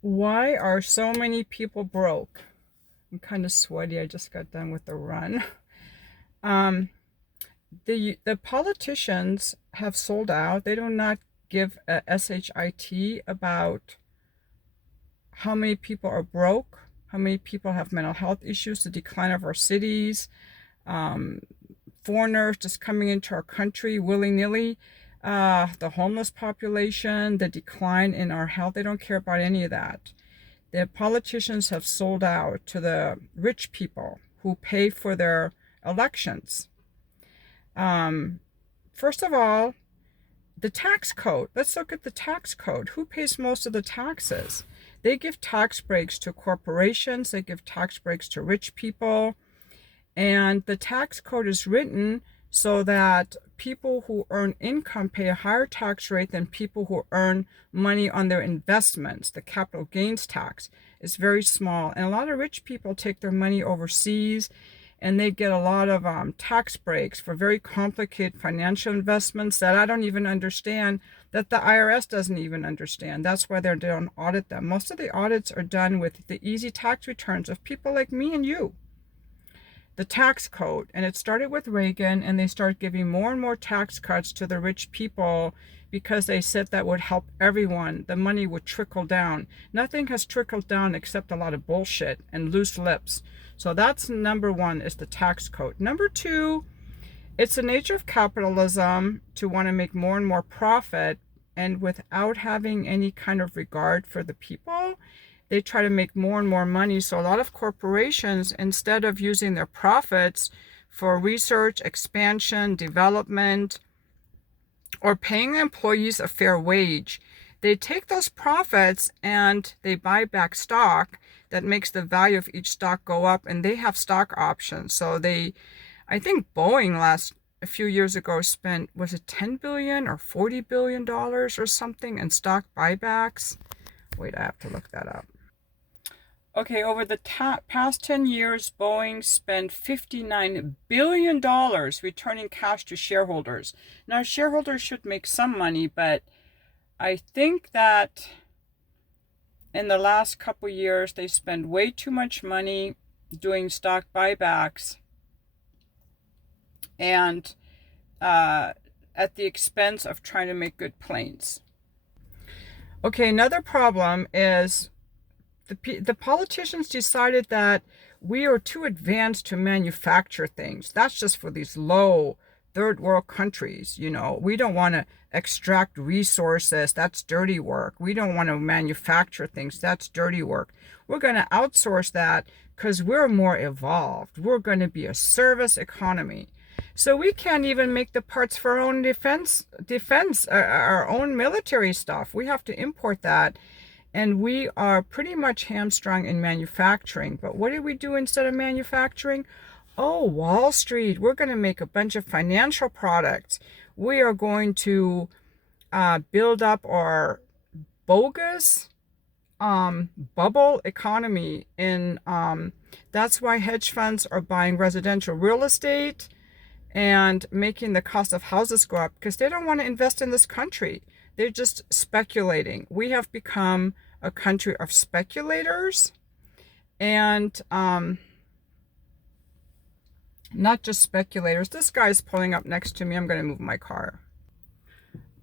Why are so many people broke? I'm kind of sweaty. I just got done with the run. Um, the politicians have sold out. They do not give a shit about how many people are broke, how many people have mental health issues, the decline of our cities, um, foreigners just coming into our country willy-nilly, the homeless population, the decline in our health. They don't care about any of that. The politicians have sold out to the rich people who pay for their elections. Um, First of all, the tax code. Let's look at the tax code. Who pays most of the taxes? They give tax breaks to corporations, they give tax breaks to rich people, and the tax code is written so that people who earn income pay a higher tax rate than people who earn money on their investments. The capital gains tax is very small, and a lot of rich people take their money overseas and they get a lot of tax breaks for very complicated financial investments that I don't even understand, that the IRS doesn't even understand. That's why they don't audit them. Most of the audits are done with the easy tax returns of people like me and you. The tax code, and it started with Reagan, and they started giving more and more tax cuts to the rich people because they said that would help everyone. The money would trickle down. Nothing has trickled down except a lot of bullshit and loose lips. So that's number one, is the tax code. Number two, it's the nature of capitalism to want to make more and more profit, and without having any kind of regard for the people, they try to make more and more money. So a lot of corporations, instead of using their profits for research, expansion, development, or paying employees a fair wage, they take those profits and they buy back stock that makes the value of each stock go up, and they have stock options. So I think Boeing a few years ago spent, was it 10 billion or 40 billion dollars or something in stock buybacks? Wait, I have to look that up. Okay, over the past 10 years, Boeing spent $59 billion returning cash to shareholders. Now, shareholders should make some money, but I think that in the last couple years, they spend way too much money doing stock buybacks, and at the expense of trying to make good planes. Okay, another problem is the politicians decided that we are too advanced to manufacture things. That's just for these low third world countries. We don't want to extract resources. That's dirty work. We don't want to manufacture things. That's dirty work. We're going to outsource that because we're more evolved. We're going to be a service economy. So we can't even make the parts for our own defense, our own military stuff. We have to import that. And we are pretty much hamstrung in manufacturing. But what do we do instead of manufacturing? Oh, Wall Street. We're going to make a bunch of financial products. We are going to build up our bogus bubble economy. That's why hedge funds are buying residential real estate and making the cost of houses go up, because they don't want to invest in this country. They're just speculating. We have become a country of speculators, and not just speculators. This guy's pulling up next to me. I'm going to move my car.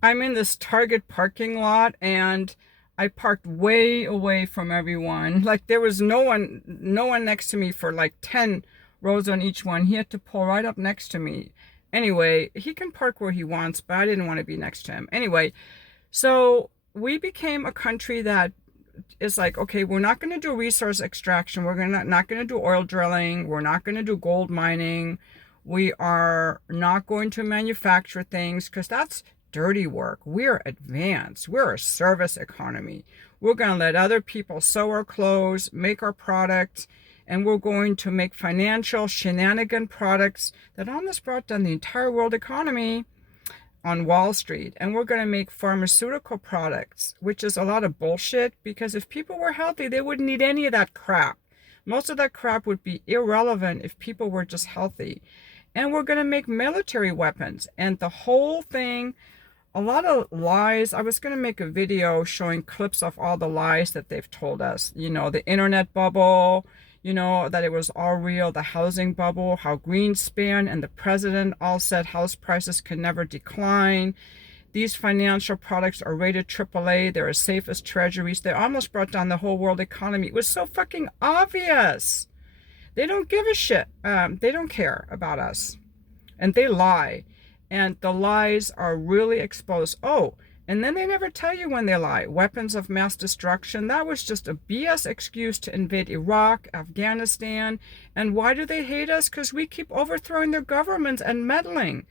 I'm in this Target parking lot, and I parked way away from everyone. Like, there was no one next to me for like 10 rows on each one. He had to pull right up next to me. Anyway, he can park where he wants, but I didn't want to be next to him. Anyway, so we became a country that is like, okay, we're not going to do resource extraction. We're not going to do oil drilling. We're not going to do gold mining. We are not going to manufacture things because that's dirty work. We're advanced. We're a service economy. We're going to let other people sew our clothes, make our products, and we're going to make financial shenanigan products that almost brought down the entire world economy on Wall Street. And we're going to make pharmaceutical products, which is a lot of bullshit, because if people were healthy, they wouldn't need any of that crap. Most of that crap would be irrelevant if people were just healthy. And we're going to make military weapons. And the whole thing a lot of lies. I was going to make a video showing clips of all the lies that they've told us. You know, the internet bubble, you know, that it was all real, the housing bubble, how Greenspan and the president all said house prices can never decline. These financial products are rated AAA. They're as safe as treasuries. They almost brought down the whole world economy. It was so fucking obvious. They don't give a shit. They don't care about us. And they lie. And the lies are really exposed. Oh, and then they never tell you when they lie. Weapons of mass destruction. That was just a BS excuse to invade Iraq, Afghanistan. And why do they hate us? Because we keep overthrowing their governments and meddling.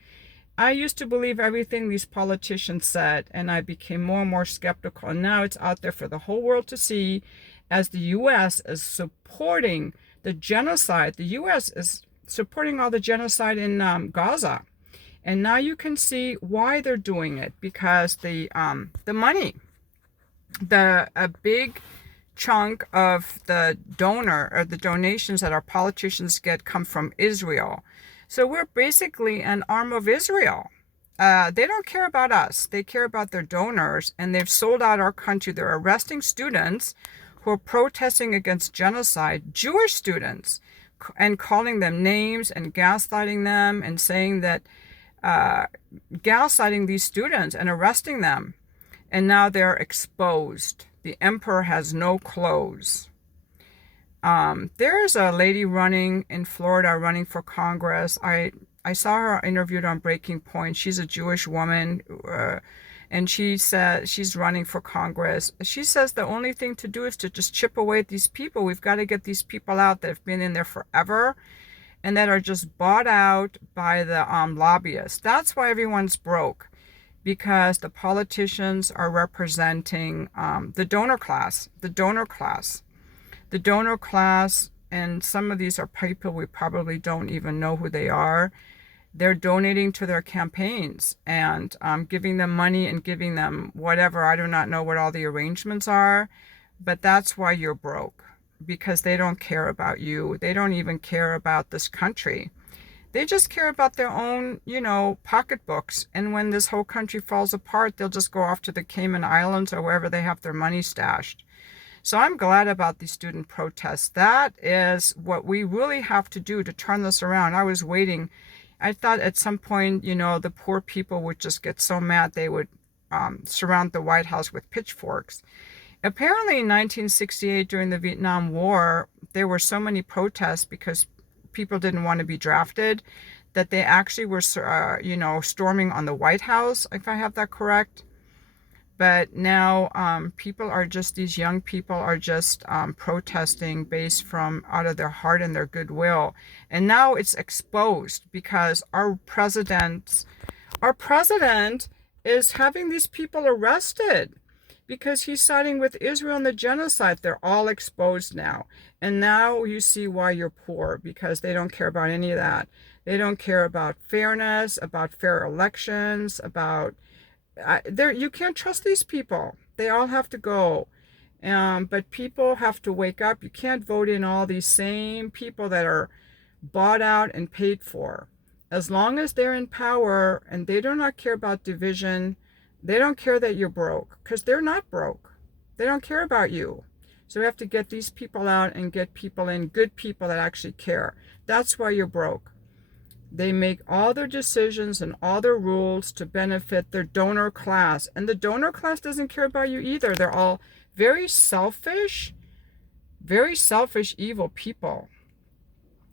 I used to believe everything these politicians said, and I became more and more skeptical. And now it's out there for the whole world to see, as the U.S. is supporting the genocide. The U.S. is supporting all the genocide in Gaza. And now you can see why they're doing it, because the money, a big chunk of the donor or the donations that our politicians get come from Israel. So we're basically an arm of Israel. They don't care about us. They care about their donors, and they've sold out our country. They're arresting students who are protesting against genocide, Jewish students, and calling them names and gaslighting them and saying that, gaslighting these students and arresting them. And now they're exposed. The emperor has no clothes. There's a lady running in Florida, running for Congress. I saw her interviewed on Breaking Point. She's a Jewish woman, and she said she's running for Congress. She says the only thing to do is to just chip away at these people. We've got to get these people out that have been in there forever and that are just bought out by the lobbyists. That's why everyone's broke, because the politicians are representing the donor class. And some of these are people we probably don't even know who they are. They're donating to their campaigns and giving them money and giving them whatever. I do not know what all the arrangements are, but that's why you're broke, because they don't care about you. They don't even care about this country. They just care about their own, pocketbooks. And when this whole country falls apart, they'll just go off to the Cayman Islands or wherever they have their money stashed. So I'm glad about these student protests. That is what we really have to do to turn this around. I was waiting. I thought at some point, the poor people would just get so mad they would surround the White House with pitchforks. Apparently in 1968, during the Vietnam War, there were so many protests because people didn't want to be drafted that they actually were, storming on the White House, if I have that correct. But now these young people are just protesting based from out of their heart and their goodwill. And now it's exposed because our president is having these people arrested because he's siding with Israel and the genocide. They're all exposed now. And now you see why you're poor, because they don't care about any of that. They don't care about fairness, about fair elections, about you can't trust these people. They all have to go. But people have to wake up. You can't vote in all these same people that are bought out and paid for. As long as they're in power and they do not care about division, they don't care that you're broke, because they're not broke. They don't care about you. So we have to get these people out and get people in, good people that actually care. That's why you're broke. They make all their decisions and all their rules to benefit their donor class. And the donor class doesn't care about you either. They're all very selfish, evil people.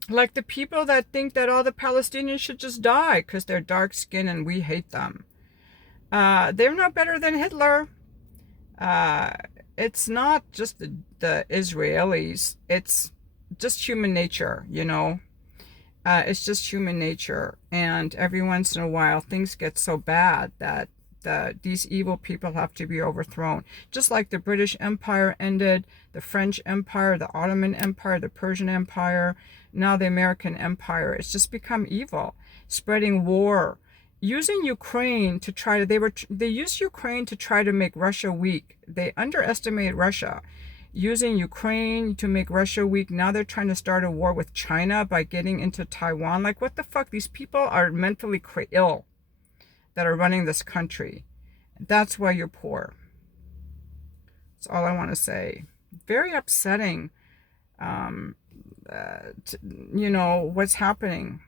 Like the people that think that all the Palestinians should just die because they're dark skinned and we hate them. They're not better than Hitler. It's not just the Israelis. It's just human nature, It's just human nature. And every once in a while, things get so bad that these evil people have to be overthrown. Just like the British Empire ended, the French Empire, the Ottoman Empire, the Persian Empire, now the American Empire. It's just become evil, spreading war, using Ukraine to try to, they used Ukraine to try to make Russia weak. They underestimate Russia, using Ukraine to make Russia weak. Now they're trying to start a war with China by getting into Taiwan. Like, what the fuck? These people are mentally ill that are running this country. That's why you're poor. That's all I want to say. Very upsetting, um, uh, t- what's happening.